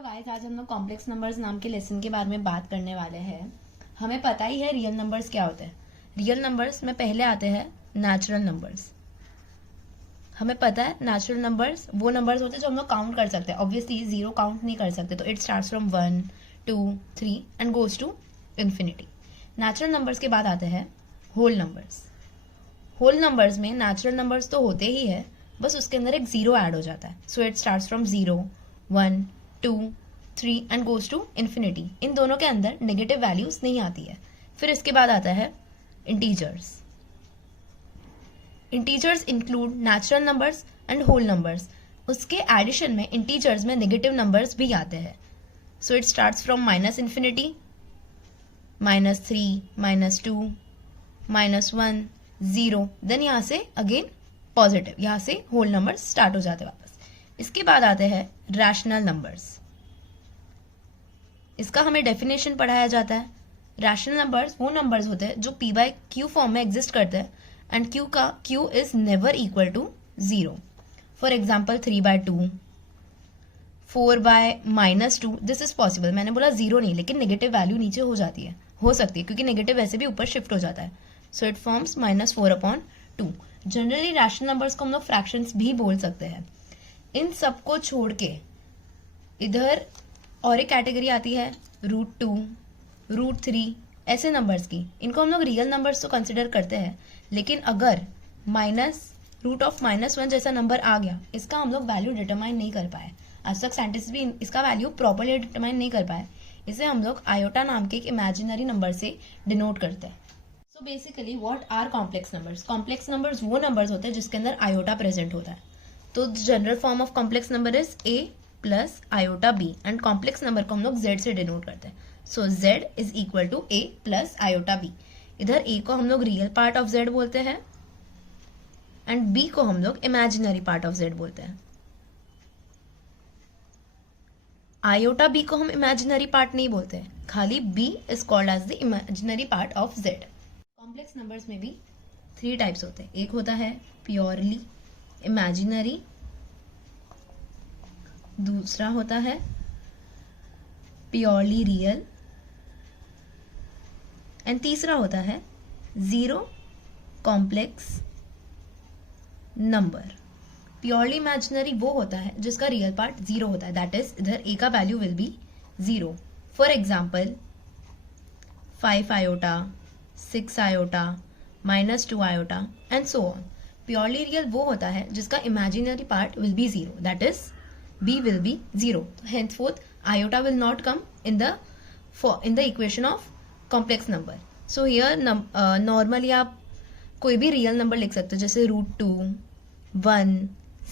Hello guys, आज हम लोग कॉम्प्लेक्स नंबर्स नाम के लेसन के बारे में बात करने वाले हैं। हमें पता ही है रियल नंबर्स क्या होते हैं। रियल नंबर्स में पहले आते हैं नेचुरल नंबर्स। हमें पता है नेचुरल नंबर्स वो नंबर्स होते हैं जो हम लोग काउंट कर सकते हैं। ऑब्वियसली जीरो काउंट नहीं कर सकते, तो it starts from 1 2 3 and goes to infinity. Natural numbers के बाद आते हैं होल नंबर्स। होल नंबर्स में नेचुरल नंबर्स तो होते ही है, बस उसके अंदर एक जीरो ऐड हो जाता है। So it starts from 0 1 2 3 and goes to infinity. इन दोनों के अंदर नेगेटिव वैल्यूज नहीं आती है। फिर इसके बाद आता है integers. Integers include natural numbers and whole numbers. उसके एडिशन में इंटीजर्स में नेगेटिव नंबर्स भी आते हैं। So it starts from minus infinity, -3 -2 -1 0, then यहाँ से अगेन पॉजिटिव, यहाँ से होल नंबर्स स्टार्ट हो जाते हैं वापस। इसके बाद आते हैं रैशनल नंबर्स। इसका हमें डेफिनेशन पढ़ाया जाता है। रैशनल नंबर्स वो नंबर्स होते हैं जो p बाय क्यू फॉर्म में एग्जिस्ट करते हैं and q is never equal to 0। For example 3/2, 4/-2, this is possible. मैंने बोला 0 नहीं, लेकिन नेगेटिव वैल्यू नीचे हो सकती है क्योंकि नेगेटिव वैसे भी ऊपर शिफ्ट हो जाता है। So it forms -4/2। Generally rational numbers को हम लोग फ्रैक्शंस भी बोल सकते हैं। इन सबको छोड़ के इधर और एक कैटेगरी आती है √2, √3 ऐसे नंबर्स की। इनको हम लोग रियल नंबर्स तो कंसिडर करते हैं, लेकिन अगर √(-1) जैसा नंबर आ गया, इसका हम लोग वैल्यू डिटरमाइन नहीं कर पाए। आज तक साइंटिस्ट भी इसका वैल्यू प्रॉपरली डिटरमाइन नहीं कर पाए। इसे हम लोग आयोटा नाम के एक इमेजिनरी नंबर से डिनोट करते हैं। So basically what are complex numbers? Complex numbers वो नंबर्स होते हैं जिसके अंदर आयोटा प्रेजेंट होता है। तो general form of complex number is a plus iota b and complex number को हम लोग z से डिनोट करते हैं। So z is equal to a plus iota b। इधर a को हम लोग रियल पार्ट ऑफ z बोलते हैं एंड b को हम लोग इमेजिनरी पार्ट ऑफ z बोलते हैं। आयोटा b को हम इमेजिनरी पार्ट नहीं बोलते हैं, खाली b is called as the imaginary part of z। Complex numbers में भी 3 टाइप्स होते हैं। एक होता है प्योरली इमेजिनरी, दूसरा होता है प्योरली रियल एंड तीसरा होता है zero complex number. Purely imaginary वो होता है जिसका रियल पार्ट 0 होता है, दैट इज इधर a का value will be 0। For example 5 iota, 6 iota, -2 iota and so on. Purely real वो होता है जिसका imaginary part will B 0, that is b will be 0। henceforth iota will not come in the equation of complex number. So here normally आप कोई भी real number लिख सकते हो, जैसे √2, 1,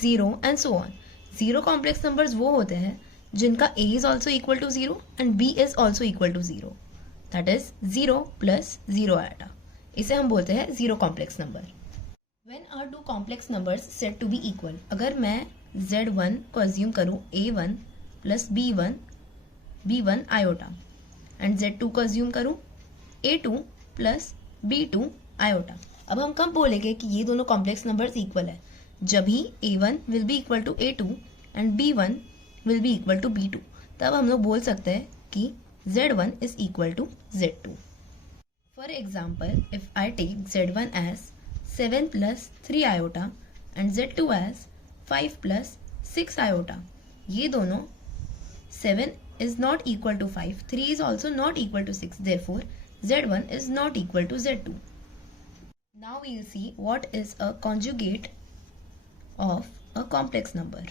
0 and so on. Zero complex numbers वो होते हैं जिनका a is also equal to 0 and b is also equal to 0, that is 0 + 0 iota. इसे हम बोलते हैं zero complex number. When are two complex numbers said to be equal? अगर मैं z1 को अज्यूम करूँ a1 plus b1 iota and z2 को assume करूँ a2 प्लस b2 आयोटा। अब हम कब बोलेंगे कि ये दोनों कॉम्प्लेक्स नंबर्स इक्वल है? जब ही a1 will be equal to a2 and b1 will be equal to b2। तब हम लोग बोल सकते हैं कि z1 is equal to z2। For example if I take z1 as 7 + 3 iota and z2 as 5 + 6 iota. ये दोनों 7 is not equal to 5, 3 is also not equal to 6, therefore z1 is not equal to z2. Now we will see what is a conjugate of a complex number.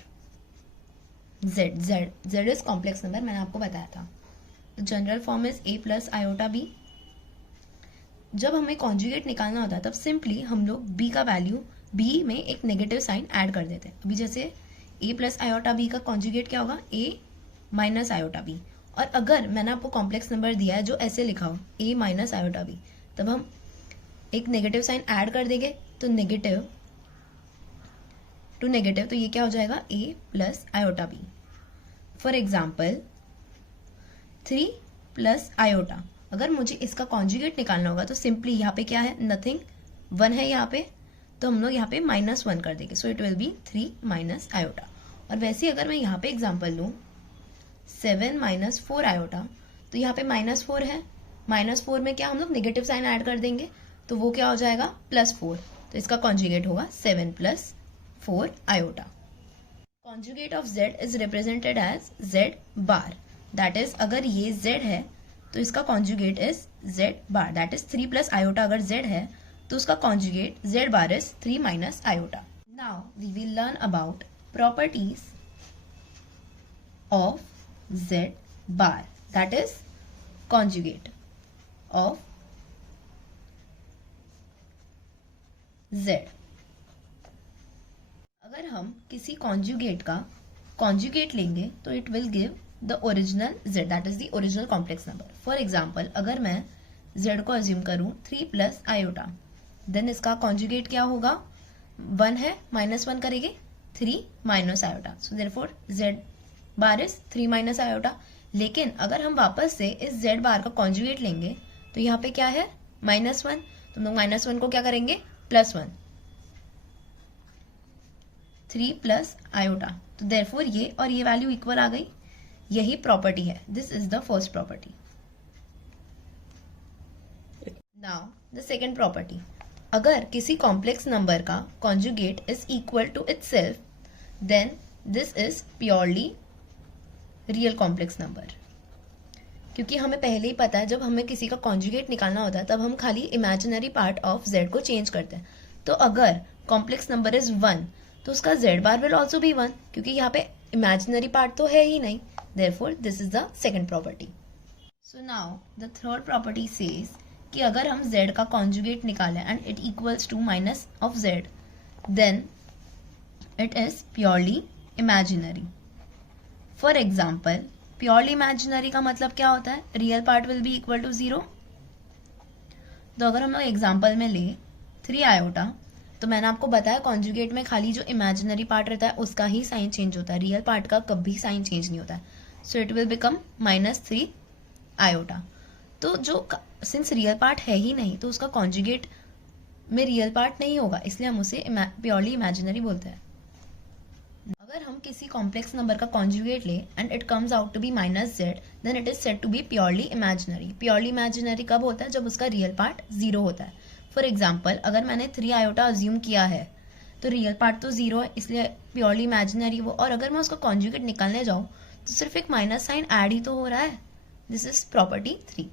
Z is complex number, मैंने आपको बताया था। General form is a plus iota b। जब हमें conjugate निकालना होता है तब सिंपली हम लोग b का वैल्यू b में एक नेगेटिव साइन ऐड कर देते हैं। अभी जैसे a प्लस आयोटा b का कॉन्जुगेट क्या होगा? a minus iota b। और अगर मैंने आपको कॉम्प्लेक्स नंबर दिया है जो ऐसे लिखा हो a माइनस आयोटा b, तब हम एक नेगेटिव साइन ऐड कर देंगे, तो नेगेटिव टू नेगेटिव, तो ये क्या हो जाएगा? a plus iota b। For example 3 plus iota. अगर मुझे इसका कॉन्जुगेट निकालना होगा तो सिंपली यहाँ पे क्या है? नथिंग, 1 है यहाँ पे, तो हम लोग यहाँ पे -1 कर देंगे। सो it will B 3 minus iota. और वैसे अगर मैं यहाँ पे एग्जाम्पल लूँ 7 माइनस 4 आयोटा, तो यहाँ पे -4 है, -4 में क्या हम लोग नेगेटिव साइन ऐड कर देंगे, तो वो क्या हो जाएगा +4, तो इसका कॉन्जुगेट होगा 7 + 4 iota. Conjugate of z is represented as z bar, that is अगर ये z है तो इसका conjugate is z bar, that is 3 + iota अगर z है तो उसका conjugate z bar is 3 - iota. Now we will learn about properties of z bar, that is conjugate of z। अगर हम किसी कॉन्जुगेट का कॉन्जुगेट लेंगे तो it will give the original z, that is the original complex number. For example अगर मैं z को assume करूं 3 + आयोटा, देन इसका कॉन्जुगेट क्या होगा, 1 है, -1 करेंगे 3 - iota, so therefore z bar is 3 - iota. लेकिन अगर हम वापस से इस z बार का कॉन्जुगेट लेंगे तो यहाँ पे क्या है -1, तो हम लोग -1 को क्या करेंगे +1, 3 + आयोटा, तो देयरफॉर ये और ये वैल्यू इक्वल आ गई, यही प्रॉपर्टी है, this is the first property. Now the second property, अगर किसी कॉम्प्लेक्स नंबर का conjugate is equal to itself, then this is purely real complex number. क्योंकि हमें पहले ही पता है जब हमें किसी का कॉन्जुगेट निकालना होता है तब हम खाली इमेजिनरी पार्ट ऑफ z को चेंज करते हैं। तो अगर कॉम्प्लेक्स नंबर इज 1 तो उसका z bar will also be 1, क्योंकि यहाँ पे इमेजिनरी पार्ट तो है ही नहीं, therefore this is the second property. So now the third property says कि अगर हम z का कॉन्जुगेट निकालें and it equals to minus of z, then it is purely imaginary. For example purely imaginary का मतलब क्या होता है, real part will be equal to 0। तो अगर हम लोग एग्जाम्पल में ले 3 आयोटा, तो मैंने आपको बताया कॉन्जुगेट में खाली जो इमेजिनरी पार्ट रहता है उसका ही साइन चेंज होता है, रियल पार्ट का कभी साइन चेंज नहीं होता है, so it will become -3 iota. तो जो सिंस रियल पार्ट है ही नहीं तो उसका कॉन्जुगेट में रियल पार्ट नहीं होगा, इसलिए हम उसे प्योरली इमेजिनरी बोलते हैं। अगर हम किसी कॉम्प्लेक्स नंबर का कॉन्जुगेट ले and it comes out to be -z, then it is said to be purely imaginary. Purely imaginary कब होता है, जब उसका रियल पार्ट 0 होता है। फॉर एग्जाम्पल अगर मैंने 3 आयोटा अज्यूम किया है तो रियल पार्ट तो 0 है, इसलिए प्योरली इमेजिनरी वो, और अगर मैं उसका कॉन्जुगेट निकालने जाऊँ तो सिर्फ एक माइनस साइन ऐड ही तो हो रहा है। This is property 3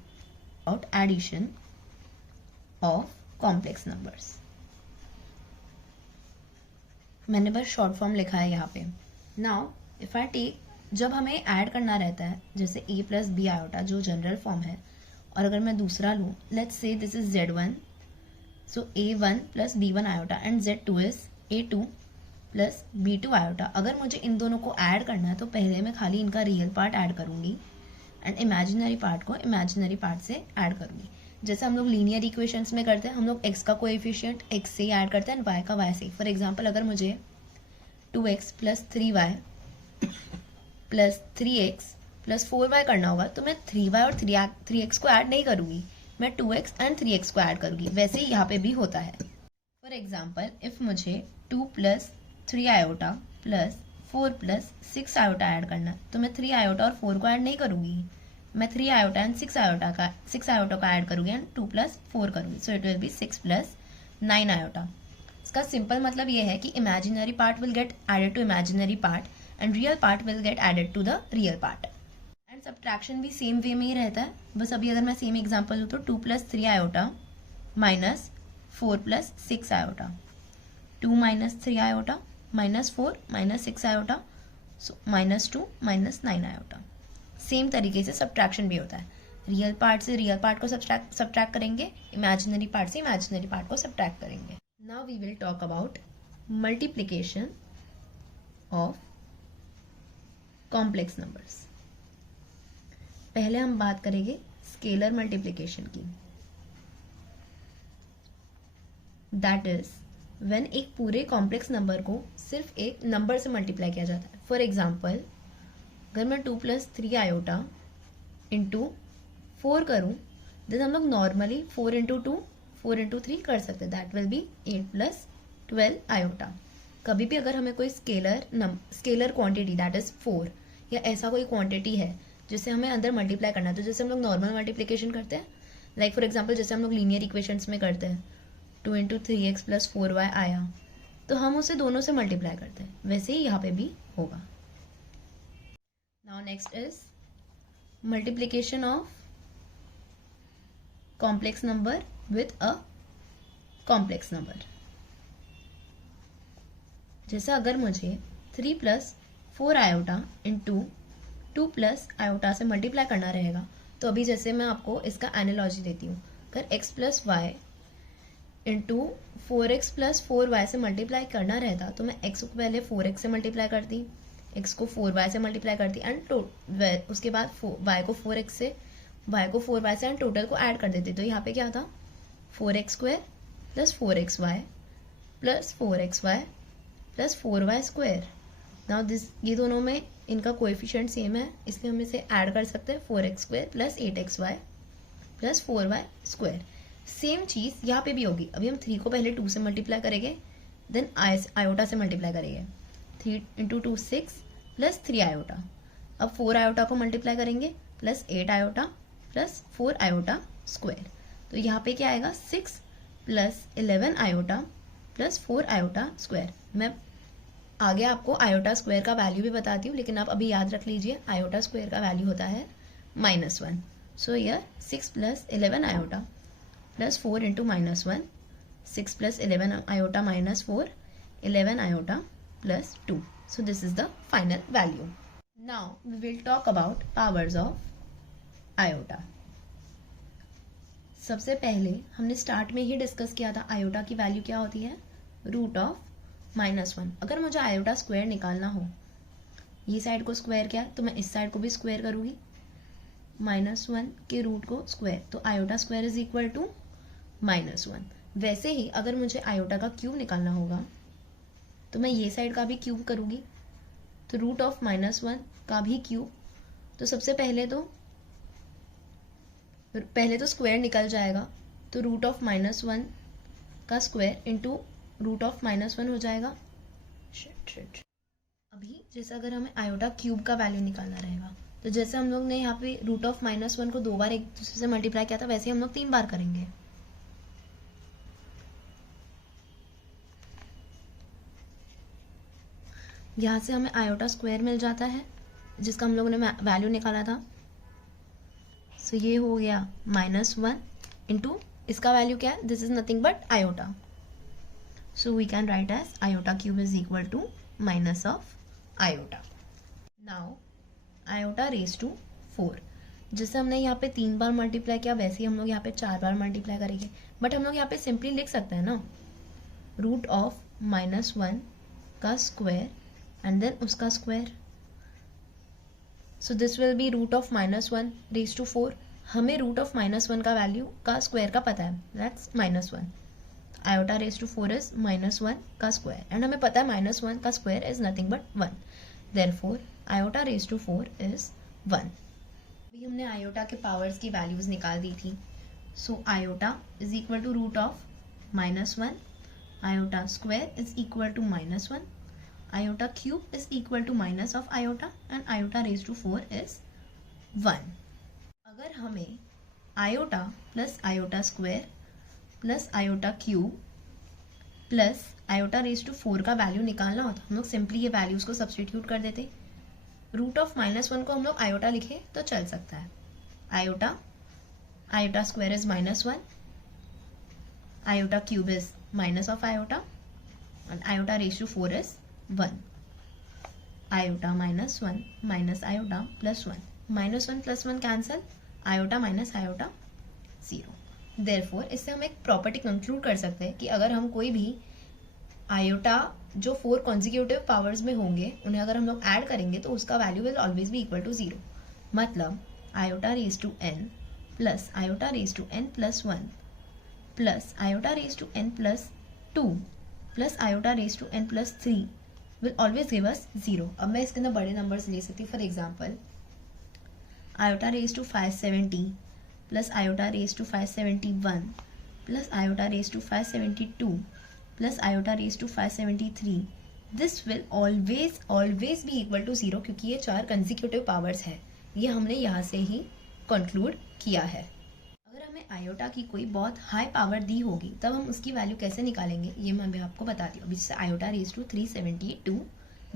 about addition of complex numbers. मैंने बस शॉर्ट फॉर्म लिखा है यहाँ पे। नाउ इफ आई टेक, जब हमें ऐड करना रहता है जैसे a + b आयोटा जो जनरल फॉर्म है, और अगर मैं दूसरा लूँ, let's say this is z1, so a1 + b1 iota and z2 is a2 + b2 iota. अगर मुझे इन दोनों को ऐड करना है तो पहले मैं खाली इनका रियल पार्ट ऐड करूँगी एंड इमेजिनरी पार्ट को इमेजिनरी पार्ट से ऐड करूँगी। जैसे हम लोग लीनियर इक्वेशंस में करते हैं, हम लोग x का कोएफिशिएंट x से ही ऐड करते हैं एंड y का y से। फॉर एग्जांपल अगर मुझे 2x + 3y + 3x + 4y करना होगा तो मैं 3y और 3x को ऐड नहीं करूँगी, मैं 2x एंड 3x को ऐड करूँगी। वैसे ही यहाँ पे भी होता है। फॉर एग्जाम्पल इफ मुझे 2 + 3 आयोटा + 4 + 6 आयोटा ऐड करना है तो मैं 3 आयोटा और 4 को ऐड नहीं करूँगी, मैं 3 आयोटा एंड 6 आयोटा का ऐड करूँगी एंड 2 + 4 करूँगी, so it will be 6 + 9 iota. इसका सिंपल मतलब ये है कि imaginary part will get added to imaginary part and real part will get added to the real part. And subtraction भी same way में ही रहता है। बस अभी अगर मैं सेम एग्जांपल लूँ तो 2 + 3 iota -4 + 6 iota, 2 - 3 iota -4 - 6 iota, so -2 - 9 iota. Same तरीके से सब्ट्रैक्शन भी होता है, रियल पार्ट से रियल पार्ट को सब्ट्रैक्ट करेंगे, इमेजिनरी पार्ट से इमेजिनरी पार्ट को सब्ट्रैक्ट करेंगे। Now we will talk about multiplication of complex numbers. पहले हम बात करेंगे स्केलर मल्टीप्लिकेशन की, दैट इज व्हेन एक पूरे कॉम्प्लेक्स नंबर को सिर्फ एक नंबर से मल्टीप्लाई किया जाता है। फॉर एग्जाम्पल अगर मैं 2 + 3 आयोटा इंटू 4 करूँ, देन हम लोग नॉर्मली 4 × 2 4 × 3 कर सकते हैं, दैट विल बी 8 + 12 आयोटा। कभी भी अगर हमें कोई स्केलर क्वांटिटी दैट इज 4 या ऐसा कोई क्वांटिटी है जिससे हमें अंदर मल्टीप्लाई करना है, तो जैसे हम लोग नॉर्मल मल्टीप्लिकेशन करते हैं, लाइक फॉर एग्जांपल जैसे हम लोग लीनियर इक्वेशंस में करते हैं, 2 × 3x + 4y आया तो हम उसे दोनों से मल्टीप्लाई करते हैं, वैसे ही यहाँ पे भी होगा. Now next is multiplication of complex number with a complex number. जैसे अगर मुझे 3 + 4 आयोटा इंटू 2 + आयोटा से मल्टीप्लाई करना रहेगा, तो अभी जैसे मैं आपको इसका एनालॉजी देती हूँ, अगर x + y into 4x + 4y से मल्टीप्लाई करना रहता तो मैं x को पहले 4x से मल्टीप्लाई करती, x को 4y से मल्टीप्लाई करती एंड उसके बाद y को 4x से, y को 4y से एंड टोटल को ऐड कर देती. तो यहाँ पे क्या था 4x² + 4xy + 4xy + 4y². Now this ये दोनों में इनका कोएफिशिएंट सेम है, इसलिए हम इसे ऐड कर सकते हैं 4x² + 8xy + 4y². सेम चीज़ यहाँ पे भी होगी. अभी हम 3 को पहले 2 से मल्टीप्लाई करेंगे, देन आयोटा से मल्टीप्लाई करेंगे. 3 × 2 6 + 3 आयोटा. अब 4 आयोटा को मल्टीप्लाई करेंगे +8 आयोटा + 4 आयोटा². तो यहाँ पे क्या आएगा 6 + 11 आयोटा + 4 आयोटा². मैं आगे आपको आयोटा² का वैल्यू भी बताती हूँ, लेकिन आप अभी याद रख लीजिए आयोटा² का वैल्यू होता है -1. So here 6 + 11 iota + 4 × -1, 6 + 11 iota - 4, 11 iota + 2. So this is the final value. Now we will talk about powers of iota. सबसे पहले हमने स्टार्ट में ही डिस्कस किया था आयोटा की वैल्यू क्या होती है, √(-1). अगर मुझे आयोटा² निकालना हो, ये साइड को स्क्वायर किया तो मैं इस साइड को भी स्क्वायर करूँगी, -1 के रूट को स्क्वायर, तो आयोटा² इज इक्वल टू -1. वैसे ही अगर मुझे आयोटा का क्यूब निकालना होगा तो मैं ये साइड का भी क्यूब करूँगी, तो √(-1) का भी क्यूब. तो सबसे पहले तो स्क्वायर निकल जाएगा, तो √(-1) का स्क्वायर इंटू √(-1) हो जाएगा. अभी जैसे अगर हमें आयोटा क्यूब का वैल्यू निकालना रहेगा, तो जैसे हम लोग ने यहाँ पे √(-1) को 2 बार एक दूसरे से मल्टीप्लाई किया था, वैसे हम लोग 3 बार करेंगे. यहाँ से हमें आयोटा² मिल जाता है जिसका हम लोगों ने वैल्यू निकाला था. सो ये हो गया -1 इंटू इसका वैल्यू क्या है, this is nothing but iota. So we can write as iota is equal to minus of iota. Now iota. जैसे हमने यहाँ पे 3 बार मल्टीप्लाई किया, वैसे ही हम लोग यहाँ पे 4 बार मल्टीप्लाई करेंगे. बट हम लोग यहाँ पे सिंपली लिख सकते हैं ना, √(-1) का स्क्वायर and then उसका square. So this will be √(-1)⁴. हमें √(-1) का वैल्यू का स्क्वायर का पता है, दैट्स -1. आयोटा⁴ इज -1 का स्क्वायर एंड हमें पता है -1 का square is nothing but 1. Therefore iota is 1. अभी हमने आयोटा के पावर्स की वैल्यूज निकाल दी थी. So iota is equal to √(-1), iota is equal to -1, iota is equal to minus of iota and iota is 1. अगर हमें iota plus iota plus iota plus iota का वैल्यू निकालना होता, हम लोग सिंपली ये वैल्यूज को सब्सटीट्यूट कर देते. √(-1) को हम लोग आयोटा लिखे तो चल सकता है. Iota is -1, iota is minus of iota and iota is 1. Iota -1 minus iota +1, -1 + 1 cancel, iota minus iota 0. Therefore इससे हम एक प्रॉपर्टी कंक्लूड कर सकते हैं कि अगर हम कोई भी आयोटा जो 4 कॉन्जिक्यूटिव पावर्स में होंगे उन्हें अगर हम लोग ऐड करेंगे तो उसका value will always be equal to 0. मतलब आयोटा⁴n प्लस आयोटा⁴n + 1 प्लस आयोटा⁴n + 2 प्लस आयोटा⁴n + 3 will always give us 0. अब मैं इसके अंदर बड़े नंबर्स ले सकती हूँ. For example iota plus iota plus iota plus iota this will always be equal to 0 क्योंकि ये 4 कंसेक्यूटिव पावर्स है। ये हमने यहाँ से ही कंक्लूड किया है। अगर हमें आयोटा की कोई बहुत हाई पावर दी होगी तब हम उसकी वैल्यू कैसे निकालेंगे ये मैं भी आपको बता दी। अभी जैसे आयोटा रेज टू 372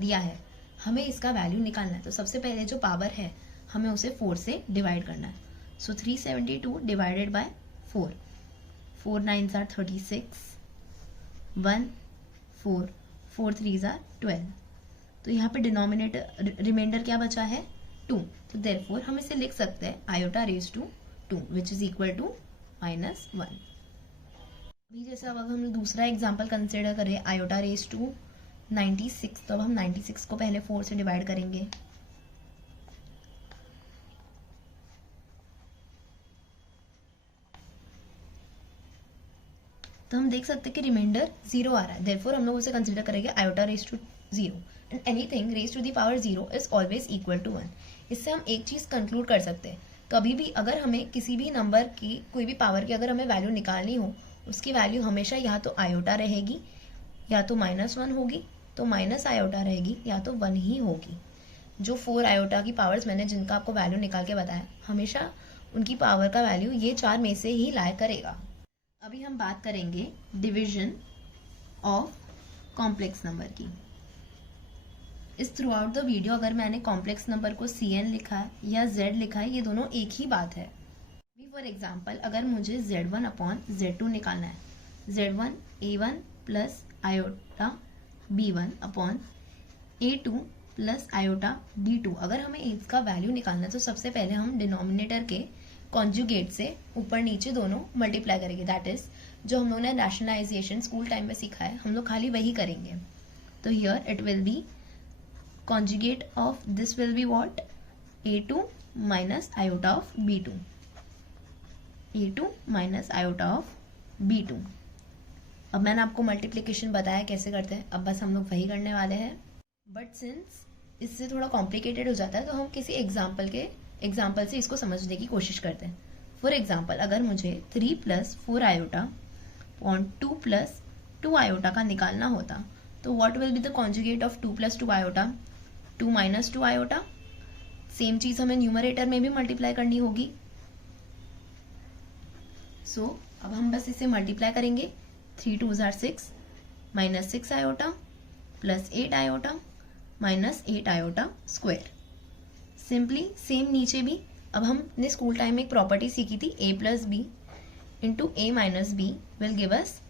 दिया है, हमें इसका वैल्यू निकालना है। तो सबसे पहले जो पावर है हमें उसे 4 से डिवाइड करना है। सो 372 divided by 4, 4 9s are 36, 1 4, 4 3s are 12। तो यहाँ पे डिनोमिनेटर रिमाइंडर क्या बचा है 2। तो देयरफॉर हम इसे लिख सकते हैं iota raise to 2 which is equal to -1। अभी जैसे अब हम दूसरा एग्जांपल कंसिडर करें आयोटा रेज टू 96, तो अब हम 96 को पहले 4 से डिवाइड करेंगे। तो हम देख सकते हैं कि रिमाइंडर 0 आ रहा है, देयरफॉर हम लोग उसे कंसिडर करेंगे iota raise to 0 and anything raise to the power 0 is always equal to 1। इससे हम एक चीज कंक्लूड कर सकते हैं, कभी भी अगर हमें किसी भी नंबर की कोई भी पावर की अगर हमें वैल्यू निकालनी हो, उसकी वैल्यू हमेशा या तो आयोटा रहेगी या तो -1 होगी, तो माइनस आयोटा रहेगी या तो 1 ही होगी। जो 4 आयोटा की पावर्स मैंने जिनका आपको वैल्यू निकाल के बताया, हमेशा उनकी पावर का वैल्यू ये 4 में से ही लाया करेगा। अभी हम बात करेंगे डिवीजन ऑफ कॉम्प्लेक्स नंबर की। इस थ्रू आउट द वीडियो अगर मैंने कॉम्प्लेक्स नंबर को Cn लिखा है या Z लिखा है, ये दोनों एक ही बात है। फॉर एग्जाम्पल अगर मुझे Z1 अपॉन Z2 निकालना है, Z1 A1 plus iota B1 upon A2 plus iota B2, अगर हमें इसका वैल्यू निकालना है तो सबसे पहले हम डिनोमिनेटर के कॉन्जुगेट से ऊपर नीचे दोनों मल्टीप्लाई करेंगे। दैट इज जो हम लोगों ने रैशनलाइजेशन स्कूल टाइम में सीखा है, हम लोग खाली वही करेंगे। तो here it will B conjugate of this will be what A2 minus iota of B2, A2 minus iota of B2। अब मैंने आपको मल्टीप्लिकेशन बताया कैसे करते हैं, अब बस हम लोग वही करने वाले हैं। बट सिंस इससे थोड़ा कॉम्प्लिकेटेड हो जाता है तो हम किसी एग्जाम्पल से इसको समझने की कोशिश करते हैं। फॉर एग्जाम्पल अगर मुझे 3 + 4 आयोटा ऑन 2 + 2 आयोटा का निकालना होता, तो what will be the conjugate of 2 + 2 iota, 2 - 2 iota. Same चीज हमें न्यूमरेटर में भी मल्टीप्लाई करनी होगी। सो अब हम बस इसे मल्टीप्लाई करेंगे। 3 2s are 6, -6 iota plus 8 iota -8 iota square. Simply same नीचे भी। अब हमने स्कूल टाइम में एक प्रॉपर्टी सीखी थी A + B into A - B will give us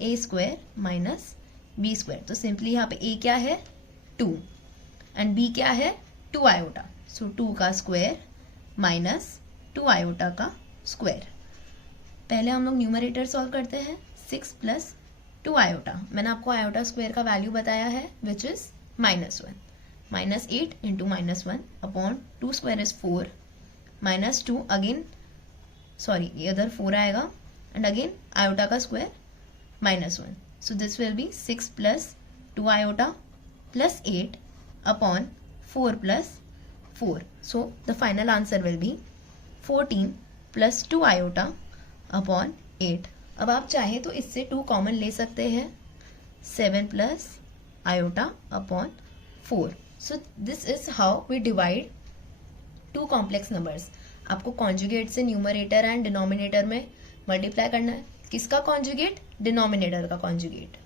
A² - B²। तो सिंपली यहाँ पे A क्या है 2 एंड B क्या है 2 आयोटा। सो 2 का स्क्वायर माइनस 2 आयोटा का स्क्वायर। पहले हम लोग न्यूमरेटर सॉल्व करते हैं। 6 + 2 आयोटा, मैंने आपको आयोटा स्क्वायर का वैल्यू बताया है which is -1, -8 into -1 upon 2 square is 4 -2 again sorry ये इधर 4 आएगा एंड अगेन आयोटा का square -1। So this will be 6 + 2 iota plus 8 upon 4 + 4. So the final answer will be 14 + 2 iota upon 8. अब आप चाहें तो इससे 2 कॉमन ले सकते हैं, 7 + iota upon 4. So this is how we divide 2 complex numbers. आपको कॉन्जुगेट से न्यूमरेटर एंड डिनोमिनेटर में मल्टीप्लाई करना है। किसका कॉन्जुगेट? डिनोमिनेटर का कॉन्जुगेट।